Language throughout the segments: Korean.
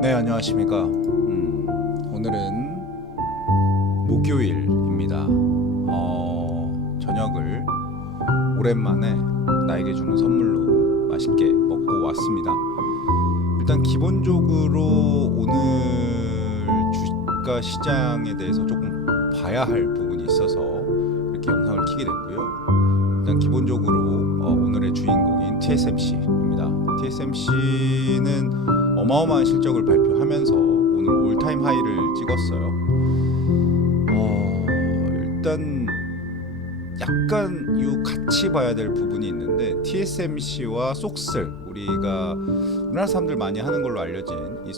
네, 안녕하십니까. 오늘은 목요일입니다. 저녁을 오랜만에 나에게 주는 선물로 맛있게 먹고 왔습니다. 일단 기본적으로 오늘 주가 시장에 대해서 조금 봐야 할 부분이 있어서 이렇게 영상을 켜게 됐고요. 일단 기본적으로 오늘의 주인공인 TSMC입니다. TSMC는 어마어마한 실적을 발표하면서 오늘 올타임 하이를 찍었어요. 일단 약간 같이 봐야 될 부분이 있는데, TSMC와 속슬, 우리가 우리나라 사람들 많이 하는 걸로 알려진 이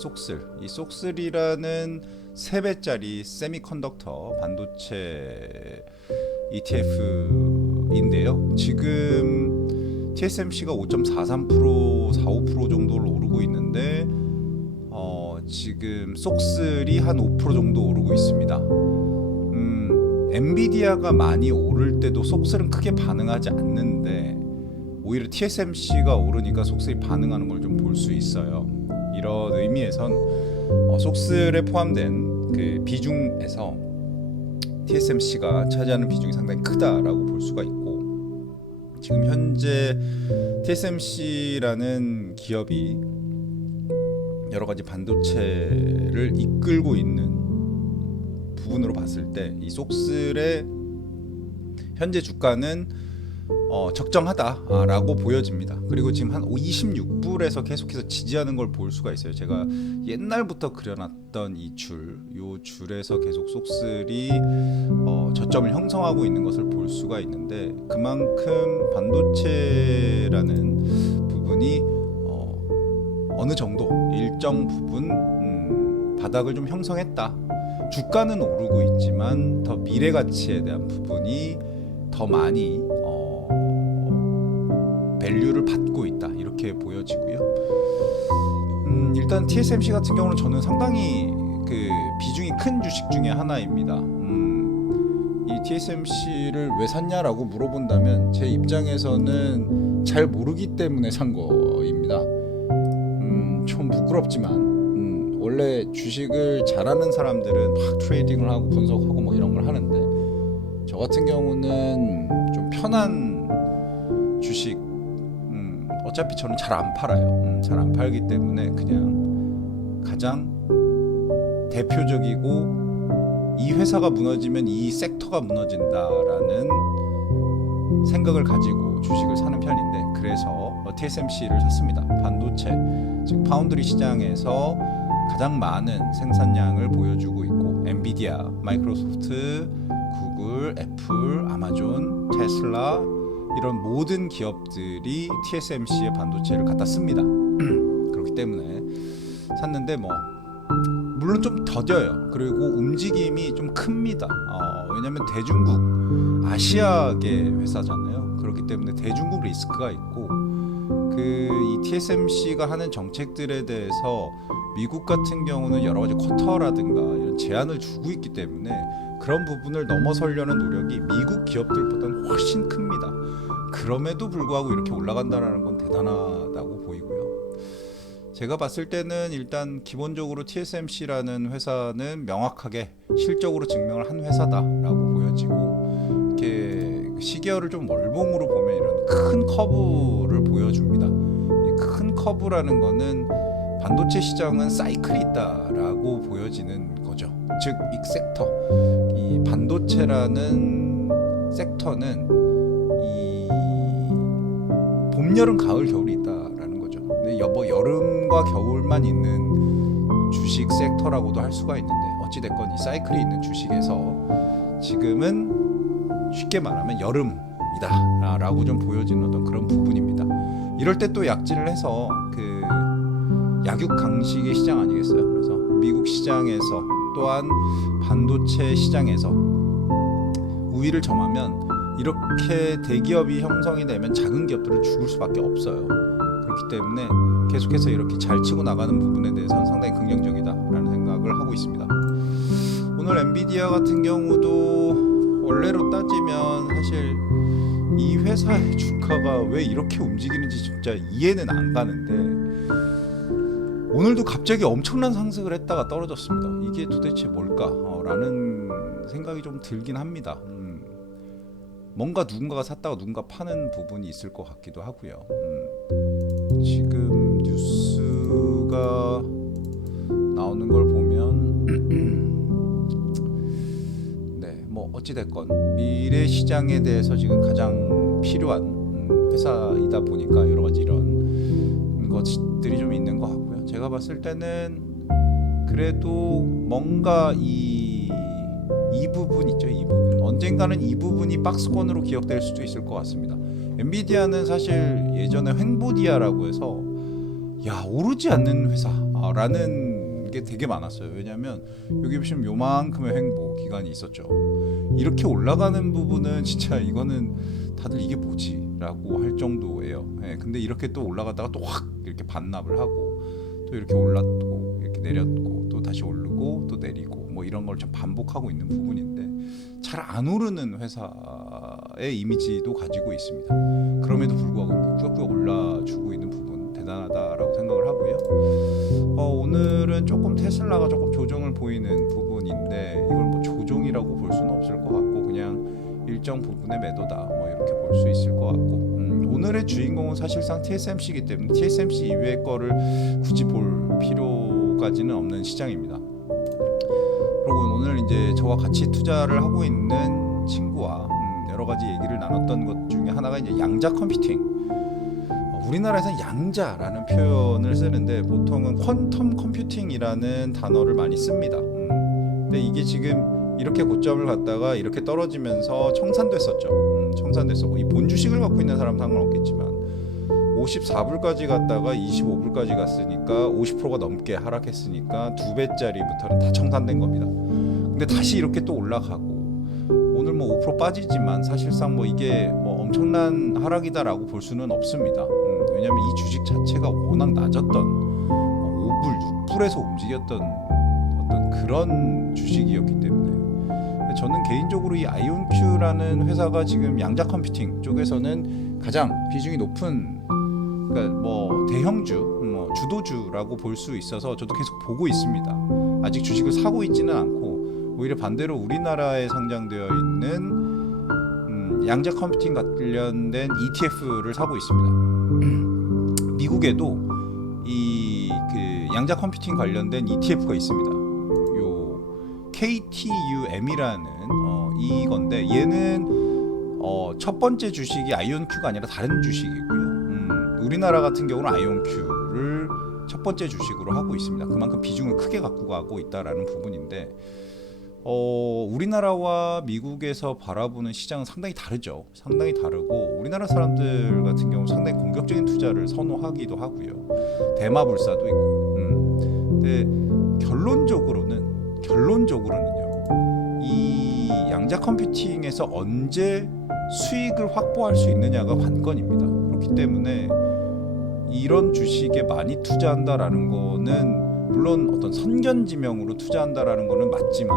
속슬이라는 3배짜리 세미컨덕터 반도체 ETF인데요. 지금 TSMC가 5.43%, 4~5% 정도를 오르고 있는데 지금 속슬이 한 5% 정도 오르고 있습니다. 엔비디아가 많이 오를 때도 속슬은 크게 반응하지 않는데 오히려 TSMC가 오르니까 속슬이 반응하는 걸 좀 볼 수 있어요. 이런 의미에선 속슬에 포함된 그 비중에서 TSMC가 차지하는 비중이 상당히 크다라고 볼 수가 있고, 지금 현재 TSMC라는 기업이 여러 가지 반도체를 이끌고 있는 부분으로 봤을 때 이 속슬의 현재 주가는 적정하다라고 보여집니다. 그리고 지금 한 26불에서 계속해서 지지하는 걸 볼 수가 있어요. 제가 옛날부터 그려놨던 이 줄에서 계속 속슬이 저점을 형성하고 있는 것을 볼 수가 있는데, 그만큼 반도체라는 부분이 어느 정도 일정 부분 바닥을 좀 형성했다. 주가는 오르고 있지만 더 미래 가치에 대한 부분이 더 많이 밸류를 받고 있다, 이렇게 보여지고요. 일단 TSMC 같은 경우는 저는 상당히 그 비중이 큰 주식 중에 하나입니다. 이 TSMC를 왜 샀냐라고 물어본다면 제 입장에서는 잘 모르기 때문에 산 거입니다. 좀 부끄럽지만 원래 주식을 잘하는 사람들은 막 트레이딩을 하고 분석하고 뭐 이런 걸 하는데, 저 같은 경우는 좀 편한 주식, 어차피 저는 잘 안 팔아요. 잘 안 팔기 때문에 그냥 가장 대표적이고 이 회사가 무너지면 이 섹터가 무너진다라는 생각을 가지고 주식을 사는 편인데, 그래서 TSMC를 샀습니다. 반도체, 즉 파운드리 시장에서 가장 많은 생산량을 보여주고 있고, 엔비디아, 마이크로소프트, 구글, 애플, 아마존, 테슬라, 이런 모든 기업들이 TSMC의 반도체를 갖다 씁니다. 그렇기 때문에 샀는데 물론 좀 더뎌요. 그리고 움직임이 좀 큽니다. 왜냐하면 대중국, 아시아계 회사잖아요. 그렇기 때문에 대중국 리스크가 있고, 이 TSMC가 하는 정책들에 대해서 미국 같은 경우는 여러 가지 쿼터라든가 이런 제한을 주고 있기 때문에 그런 부분을 넘어서려는 노력이 미국 기업들보다는 훨씬 큽니다. 그럼에도 불구하고 이렇게 올라간다는 건 대단하다고 보이고요. 제가 봤을 때는 일단 기본적으로 TSMC라는 회사는 명확하게 실적으로 증명을 한 회사다라고 보여지고, 이렇게 시계열을 좀 월봉으로 보면 이런 큰 커브를 보여줍니다. 이 큰 커브라는 거는 반도체 시장은 사이클이 있다라고 보여지는 거죠. 즉, 이 섹터, 이 반도체라는 섹터는 이 봄, 여름, 가을, 겨울이 있다라는 거죠. 근데 여름과 겨울만 있는 주식 섹터라고도 할 수가 있는데, 어찌됐건 이 사이클이 있는 주식에서 지금은 쉽게 말하면 여름이다 라고 좀 보여지는 어떤 그런 부분입니다. 이럴 때 또 약진을 해서 그 약육강식의 시장 아니겠어요? 그래서 미국 시장에서 또한 반도체 시장에서 우위를 점하면 이렇게 대기업이 형성이 되면 작은 기업들은 죽을 수밖에 없어요. 그렇기 때문에 계속해서 이렇게 잘 치고 나가는 부분에 대해서는 상당히 긍정적이다라는 생각을 하고 있습니다. 오늘 엔비디아 같은 경우도 원래로 따지면 사실 이 회사의 주가가 왜 이렇게 움직이는지 진짜 이해는 안 가는데, 오늘도 갑자기 엄청난 상승을 했다가 떨어졌습니다. 이게 도대체 뭘까? 라는 생각이 좀 들긴 합니다. 뭔가 누군가가 샀다가 누군가 파는 부분이 있을 것 같기도 하고요. 지금 뉴스가 나오는 걸 보면 네, 뭐 어찌됐건 미래 시장에 대해서 지금 가장 필요한 회사이다 보니까 여러 가지 이런 것들이 좀 있는 것 같고요. 제가 봤을 때는 그래도 뭔가 이 부분 있죠. 이 부분 언젠가는 이 부분이 박스권으로 기억될 수도 있을 것 같습니다. 엔비디아는 사실 예전에 횡보디아라고 해서 야 오르지 않는 회사라는 게 되게 많았어요. 왜냐하면 여기 보시면 요만큼의 횡보 기간이 있었죠. 이렇게 올라가는 부분은 진짜 이거는 다들 이게 뭐지? 라고 할 정도예요. 네, 근데 이렇게 또 올라갔다가 또 확 이렇게 반납을 하고 또 이렇게 올랐고 이렇게 내렸고 또 다시 오르고 또 내리고 뭐 이런 걸 좀 반복하고 있는 부분인데 잘 안 오르는 회사의 이미지도 가지고 있습니다. 그럼에도 불구하고 이렇게 꾸역꾸역 올라주고 있는 부분 대단하다라고 생각을 하고요. 오늘은 조금 테슬라가 조금 조정을 보이는 부분인데 이걸 뭐 조정이라고 볼 수는 없을 것 같고 그냥 일정 부분의 매도다 뭐 이렇게 볼 수 있을 것 같고 오늘의 주인공은 사실상 TSMC이기 때문에 TSMC 이외의 거를 굳이 볼 필요까지는 없는 시장입니다. 그리고 오늘 이제 저와 같이 투자를 하고 있는 친구와 여러 가지 얘기를 나눴던 것 중에 하나가 이제 양자 컴퓨팅. 우리나라에서는 양자라는 표현을 쓰는데 보통은 퀀텀 컴퓨팅이라는 단어를 많이 씁니다. 근데 이게 지금 이렇게 고점을 갔다가 이렇게 떨어지면서 청산됐었죠. 청산됐었고 이 본 주식을 갖고 있는 사람은 상관없겠지만 54불까지 갔다가 25불까지 갔으니까 50%가 넘게 하락했으니까 2배짜리부터는 다 청산된 겁니다. 근데 다시 이렇게 또 올라가고 오늘 뭐 5% 빠지지만 사실상 뭐 이게 뭐 엄청난 하락이다라고 볼 수는 없습니다. 왜냐하면 이 주식 자체가 워낙 낮았던 5불, 6불에서 움직였던 어떤 그런 주식이었기 때문에 저는 개인적으로 이 아이온큐라는 회사가 지금 양자 컴퓨팅 쪽에서는 가장 비중이 높은 그러니까 뭐 대형주, 뭐 주도주라고 볼 수 있어서 저도 계속 보고 있습니다. 아직 주식을 사고 있지는 않고 오히려 반대로 우리나라에 상장되어 있는 양자 컴퓨팅 관련된 ETF를 사고 있습니다. 미국에도 이 그 양자 컴퓨팅 관련된 ETF가 있습니다. 요 KTUM이라는 이건데 얘는 첫 번째 주식이 아이온큐가 아니라 다른 주식이고요. 우리나라 같은 경우는 아이온큐를 첫 번째 주식으로 하고 있습니다. 그만큼 비중을 크게 갖고 가고 있다라는 부분인데 우리나라와 미국에서 바라보는 시장은 상당히 다르죠. 상당히 다르고 우리나라 사람들 같은 경우 상당히 공격적인 투자를 선호하기도 하고요. 대마불사도 있고. 근데 결론적으로는요. 이 양자 컴퓨팅에서 언제 수익을 확보할 수 있느냐가 관건입니다. 그렇기 때문에 이런 주식에 많이 투자한다라는 거는 물론 어떤 선견지명으로 투자한다라는 거는 맞지만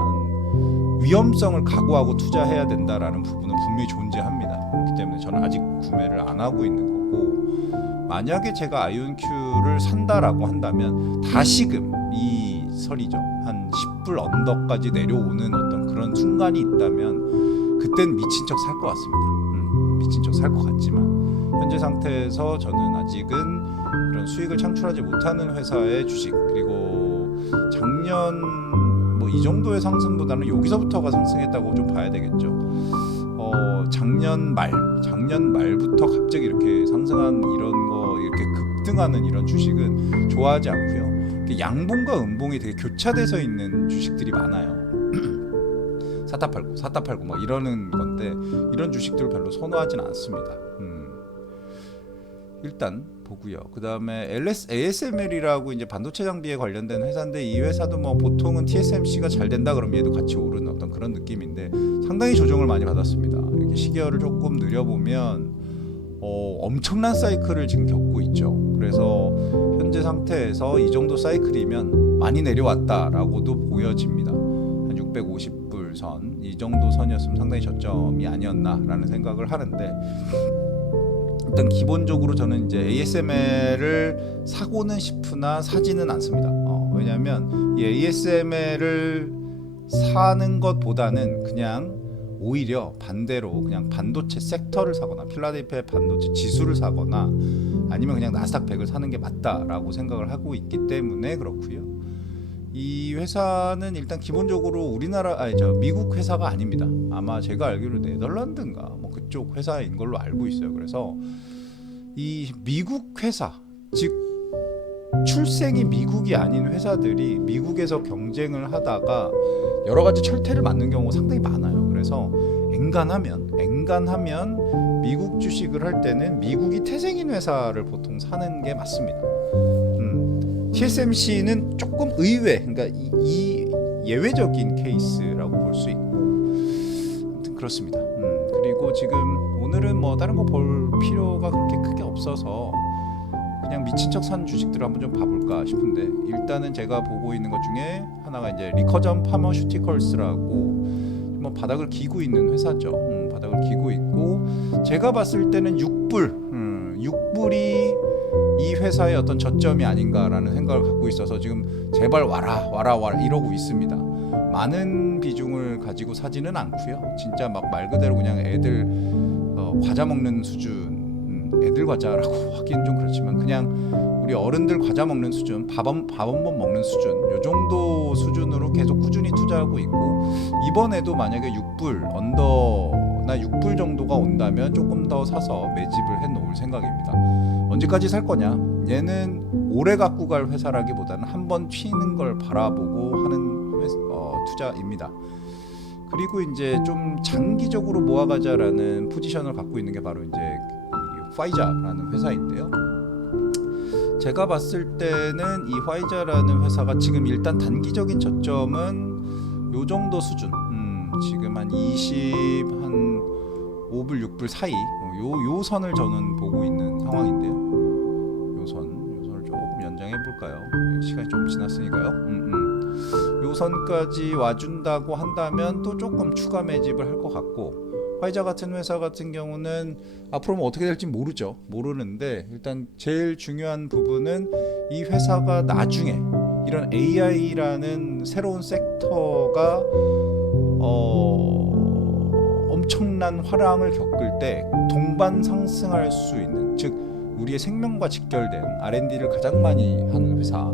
위험성을 각오하고 투자해야 된다라는 부분은 분명히 존재합니다. 그렇기 때문에 저는 아직 구매를 안 하고 있는 거고 만약에 제가 아이온큐를 산다라고 한다면 다시금 이 설이죠. 한 10불 언더까지 내려오는 어떤 그런 순간이 있다면 그땐 미친 척 살 것 같습니다. 미친 척 살 것 같지만 현재 상태에서 저는 아직은 그런 수익을 창출하지 못하는 회사의 주식 그리고 작년 뭐 이 정도의 상승보다는 여기서부터가 상승했다고 좀 봐야 되겠죠. 작년 말부터 갑자기 이렇게 상승한 이런 거 이렇게 급등하는 이런 주식은 좋아하지 않고요. 양봉과 음봉이 되게 교차돼서 있는 주식들이 많아요. 사다 팔고 막 이러는 건데 이런 주식들을 별로 선호하진 않습니다. 일단 보고요. 그 다음에 ASML이라고 이제 반도체 장비에 관련된 회사인데 이 회사도 뭐 보통은 TSMC가 잘 된다 그러면 얘도 같이 오르는 어떤 그런 느낌인데 상당히 조정을 많이 받았습니다. 이렇게 시계열을 조금 느려보면 엄청난 사이클을 지금 겪고 있죠. 그래서 현재 상태에서 이 정도 사이클이면 많이 내려왔다라고도 보여집니다. 한 650불 선 이 정도 선이었으면 상당히 저점이 아니었나라는 생각을 하는데 일단 기본적으로 저는 이제 ASML을 사고는 싶으나 사지는 않습니다. 왜냐하면 이 ASML을 사는 것보다는 그냥 오히려 반대로 그냥 반도체 섹터를 사거나 필라델피아 반도체 지수를 사거나 아니면 그냥 나스닥 100을 사는 게 맞다라고 생각을 하고 있기 때문에 그렇고요. 이 회사는 일단 기본적으로 미국 회사가 아닙니다. 아마 제가 알기로 네덜란드인가 뭐 그쪽 회사인 걸로 알고 있어요. 그래서 이 미국 회사, 즉 출생이 미국이 아닌 회사들이 미국에서 경쟁을 하다가 여러 가지 철퇴를 맞는 경우가 상당히 많아요. 그래서 엔간하면 미국 주식을 할 때는 미국이 태생인 회사를 보통 사는 게 맞습니다. TSMC는 조금 의외, 그러니까 이 예외적인 케이스라고 볼 수 있고, 아무튼 그렇습니다. 그리고 지금 오늘은 뭐 다른 거 볼 필요가 그렇게 크게 없어서 그냥 미친 척 산 주식들을 한번 좀 봐볼까 싶은데, 일단은 제가 보고 있는 것 중에 하나가 이제 리커전 파머슈티컬스라고 뭐 바닥을 기고 있는 회사죠. 바닥을 기고 있고, 제가 봤을 때는 6불이 이 회사의 어떤 저점이 아닌가라는 생각을 갖고 있어서 지금 제발 와라 이러고 있습니다. 많은 비중을 가지고 사지는 않고요. 진짜 막 말 그대로 그냥 애들 과자 먹는 수준, 애들 과자라고 하긴 좀 그렇지만 그냥 우리 어른들 과자 먹는 수준, 밥 한 번 먹는 수준, 요 정도 수준으로 계속 꾸준히 투자하고 있고, 이번에도 만약에 6불 언더나 6불 정도가 온다면 조금 더 사서 매집을 해 놓을 생각입니다. 언제까지 살 거냐? 얘는 오래 갖고 갈 회사라기보다는 한번 튀는 걸 바라보고 하는 투자입니다. 그리고 이제 좀 장기적으로 모아가자라는 포지션을 갖고 있는 게 바로 이제 이 화이자라는 회사인데요. 제가 봤을 때는 이 화이자라는 회사가 지금 일단 단기적인 저점은 요 정도 수준, 지금 한 5불 6불 사이 요 선을 저는 보고 있는 상황인데요. 요 선을 조금 연장해 볼까요? 시간이 좀 지났으니까요. 요 선까지 와준다고 한다면 또 조금 추가 매집을 할 것 같고, 화이자 같은 회사 같은 경우는 앞으로 뭐 어떻게 될지 모르는데, 일단 제일 중요한 부분은 이 회사가 나중에 이런 AI라는 새로운 섹터가 엄청난 화랑을 겪을 때 동반 상승할 수 있는, 즉 우리의 생명과 직결된 R&D를 가장 많이 하는 회사,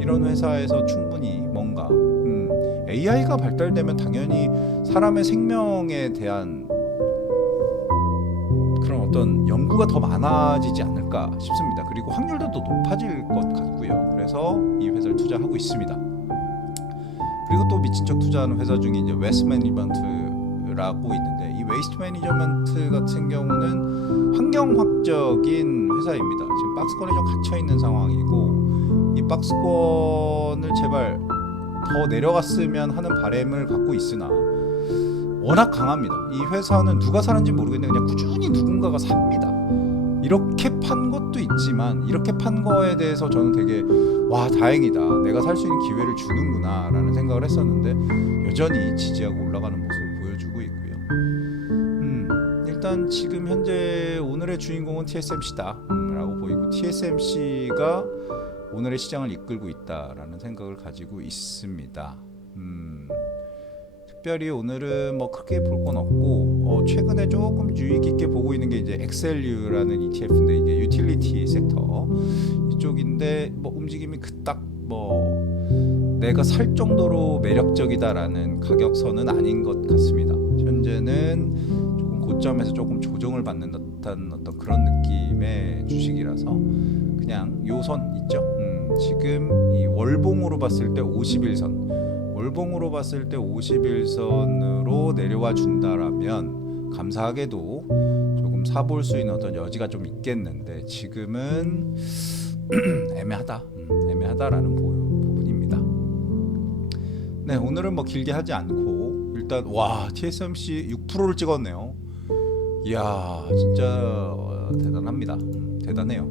이런 회사에서 충분히 뭔가 AI가 발달되면 당연히 사람의 생명에 대한 그런 어떤 연구가 더 많아지지 않을까 싶습니다. 그리고 확률도 더 높아질 것 같고요. 그래서 이 회사를 투자하고 있습니다. 그리고 또 미친 척 투자하는 회사 중에 이제 웨스트 매니지먼트라고 있는데, 이 웨스트 매니지먼트 같은 경우는 환경학적인 회사입니다. 지금 박스권에 좀 갇혀 있는 상황이고, 이 박스권을 제발 더 내려갔으면 하는 바람을 갖고 있으나 워낙 강합니다. 이 회사는 누가 사는지 모르겠는데 그냥 꾸준히 누군가가 삽니다. 이렇게 판 것도 있지만, 이렇게 판 거에 대해서 저는 되게 와 다행이다, 내가 살 수 있는 기회를 주는구나 라는 생각을 했었는데, 여전히 지지하고 올라가는 모습을 보여주고 있고요. 일단 지금 현재 오늘의 주인공은 TSMC다 라고 보이고, TSMC가 오늘의 시장을 이끌고 있다라는 생각을 가지고 있습니다. 특별히 오늘은 뭐 크게 볼 건 없고, 최근에 조금 유의 깊게 보고 있는 게 이제 XLU라는 ETF인데, 이게 유틸리티 섹터 이쪽인데, 뭐 움직임이 그닥 뭐 내가 살 정도로 매력적이다라는 가격선은 아닌 것 같습니다. 현재는 조금 고점에서 조금 조정을 받는 듯한 어떤 그런 느낌의 주식이라서 그냥 요 선 있죠. 지금 이 월봉으로 봤을 때 51선, 월봉으로 봤을 때 51선으로 내려와 준다라면 감사하게도 조금 사볼 수 있는 어떤 여지가 좀 있겠는데, 지금은 애매하다라는 부분입니다. 네, 오늘은 뭐 길게 하지 않고 일단 와 TSMC 6%를 찍었네요. 이야 진짜 대단합니다. 대단해요.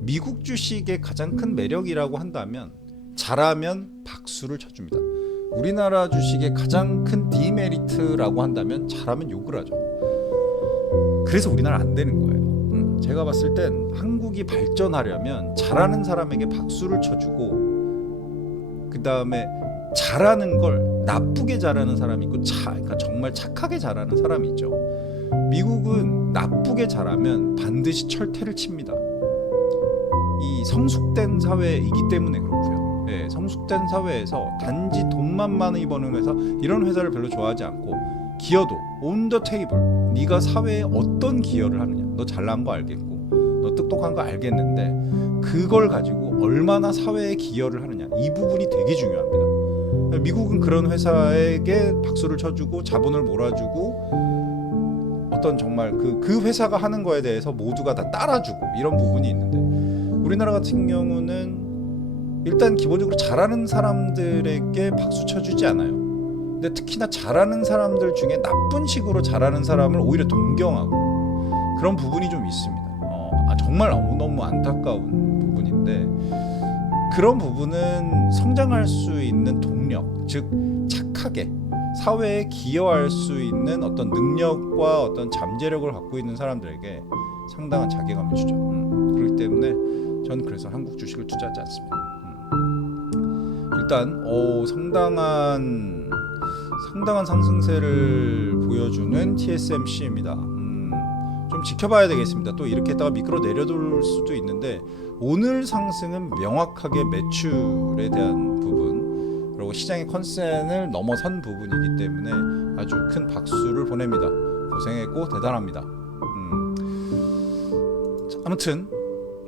미국 주식의 가장 큰 매력이라고 한다면, 잘하면 박수를 쳐줍니다. 우리나라 주식의 가장 큰 디메리트라고 한다면, 잘하면 욕을 하죠. 그래서 우리나라 안 되는 거예요. 제가 봤을 땐 한국이 발전하려면 잘하는 사람에게 박수를 쳐주고 그 다음에 잘하는 걸 나쁘게 잘하는 사람이 있고 그러니까 정말 착하게 잘하는 사람이 있죠. 미국은 나쁘게 잘하면 반드시 철퇴를 칩니다. 이 성숙된 사회이기 때문에 그렇고요. 네, 성숙된 사회에서 단지 돈만 많이 버는 회사, 이런 회사를 별로 좋아하지 않고 기여도 온 더 테이블, 네가 사회에 어떤 기여를 하느냐, 너 잘난 거 알겠고 너 똑똑한 거 알겠는데 그걸 가지고 얼마나 사회에 기여를 하느냐, 이 부분이 되게 중요합니다. 미국은 그런 회사에게 박수를 쳐주고 자본을 몰아주고 어떤 정말 그 회사가 하는 거에 대해서 모두가 다 따라주고 이런 부분이 있는데, 우리나라 같은 경우는 일단 기본적으로 잘하는 사람들에게 박수 쳐주지 않아요. 근데 특히나 잘하는 사람들 중에 나쁜 식으로 잘하는 사람을 오히려 동경하고 그런 부분이 좀 있습니다. 정말 너무 안타까운 부분인데, 그런 부분은 성장할 수 있는 동력, 즉 착하게 사회에 기여할 수 있는 어떤 능력과 어떤 잠재력을 갖고 있는 사람들에게 상당한 자괴감을 주죠. 그렇기 때문에 저는 그래서 한국 주식을 투자하지 않습니다. 일단 상당한 상승세를 보여주는 TSMC입니다. 좀 지켜봐야 되겠습니다. 또 이렇게 했다가 미끄러 내려돌 수도 있는데, 오늘 상승은 명확하게 매출에 대한 부분 그리고 시장의 컨센을 넘어선 부분이기 때문에 아주 큰 박수를 보냅니다. 고생했고 대단합니다. 아무튼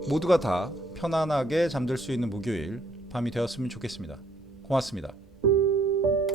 모두가 다 편안하게 잠들 수 있는 목요일 밤이 되었으면 좋겠습니다. 고맙습니다.